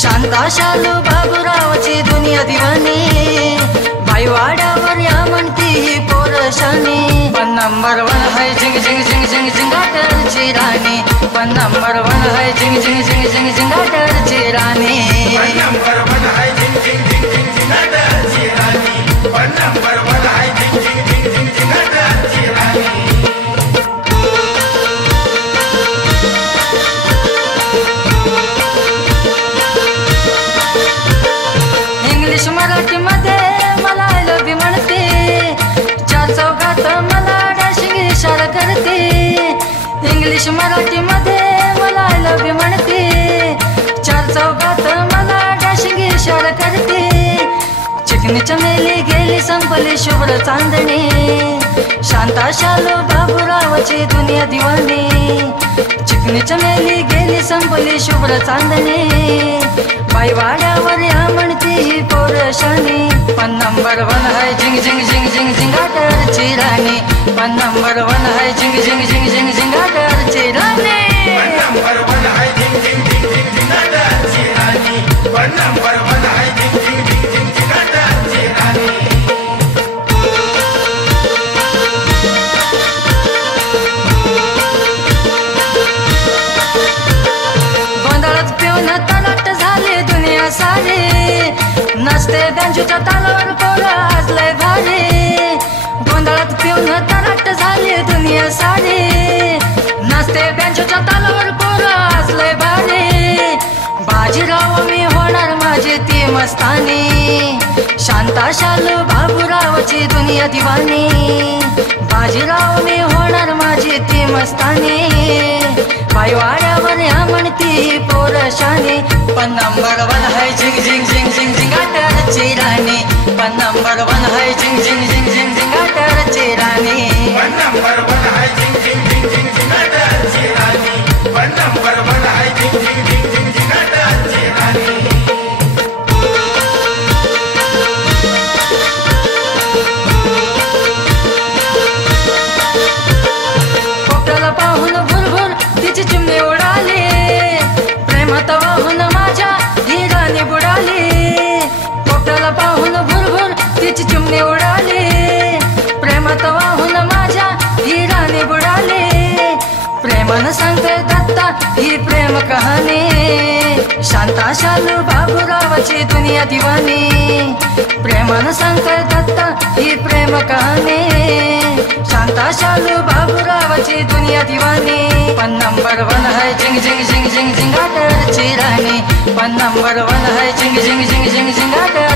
शांता शालू बाबूरावची दुनिया दिवानी भाईवाड्यावर या म्हणती ही पोरशानी पण नंबर 1 है जिंग जिंग जिंग जिंग जिंगाटरची राणी पण नंबर 1 है जिंग जिंग जिंग जिंग जिंगाटरची राणी नंबर 1 है जिंग जिंग जिंग जिंग जिंगाटरची राणी पण नंबर 1 है जिंग जिंग जिंग जिंग जिंगाटरची राणी इंग्लिश मराठी मध्ये मला आय लव्ह यू म्हणते चार चौघात मला डॅशिंग इशारा करते इंग्लिश मराठी मध्ये मला आय लव्ह यू म्हणते चार चौघात मला डॅशिंग इशारा करते चिकनी चमेली गेली संपली शुभ्र चांदणी शांता शालू बाबूरावची दुनिया दिवानी चिकनी चमेली गेली संपली शुभ्र चांदणी बाईवाड्यावर या म्हणती ही पोरशानी पण नंबर 1 है जिंग जिंग जिंग जिंग जिंगाटरची राणी पण नंबर 1 है जिंग जिंग जिंग जिंग जिंगाटरची राणी नंबर 1 है जिंग जिंग जिंग जिंग जिंगाटरची राणी पण नंबर 1 है जिंग जिंग जिंग जिंग जिंगाटरची राणी गोंधळात पिऊन तलाट झाले दुनिया सारी नसते बँजूच्या तालावर पोरं आज लय भारी गोंधळात पिऊन तलाट झाले दुनिया सारी नसते बँजूच्या तालावर पोरं आज लय भारी बाजीराव मी होणार माझी ती मस्तानी शांता शालू बाबूरावची दुनिया दिवानी बाजीराव मी होणार माझी ती मस्तानी बाईवाड्यावर या म्हणती पोरशानी पण नंबर 1 है जिंग जिंग जिंग जिंग जिंगाटरची राणी पण नंबर 1 है जिंग जिंग जिंग जिंग जिंगाटरची राणी पण नंबर 1 है जिंग जिंग जिंग जिंग जिंगाटरची राणी पण नंबर 1 है जिंग जिंग जिंग जिंग जिंगाटरची राणी पोटाला पाहून भुरभुर तिची चिमणी उडाली प्रेमात वाहून माझ्या ही राणी बुडाली पोटाला पाहून भुरभुर तिची चिमणी उडाली प्रेमात वाहून माझ्या ही राणी बुडाली प्रेमानं सांगते दत्ता ही प्रेम कहाणी शांता शालू बाबूरावची दुनिया दिवानी प्रेमानं सांगते दत्ता ही प्रेम कहाणी शांता शालू बाबूरावची दुनिया दिवानी पण नंबर 1 है जिंग जिंग जिंग जिंग जिंगाटरची राणी पण नंबर 1 है जिंग जिंग जिंग जिंग जिंगाटर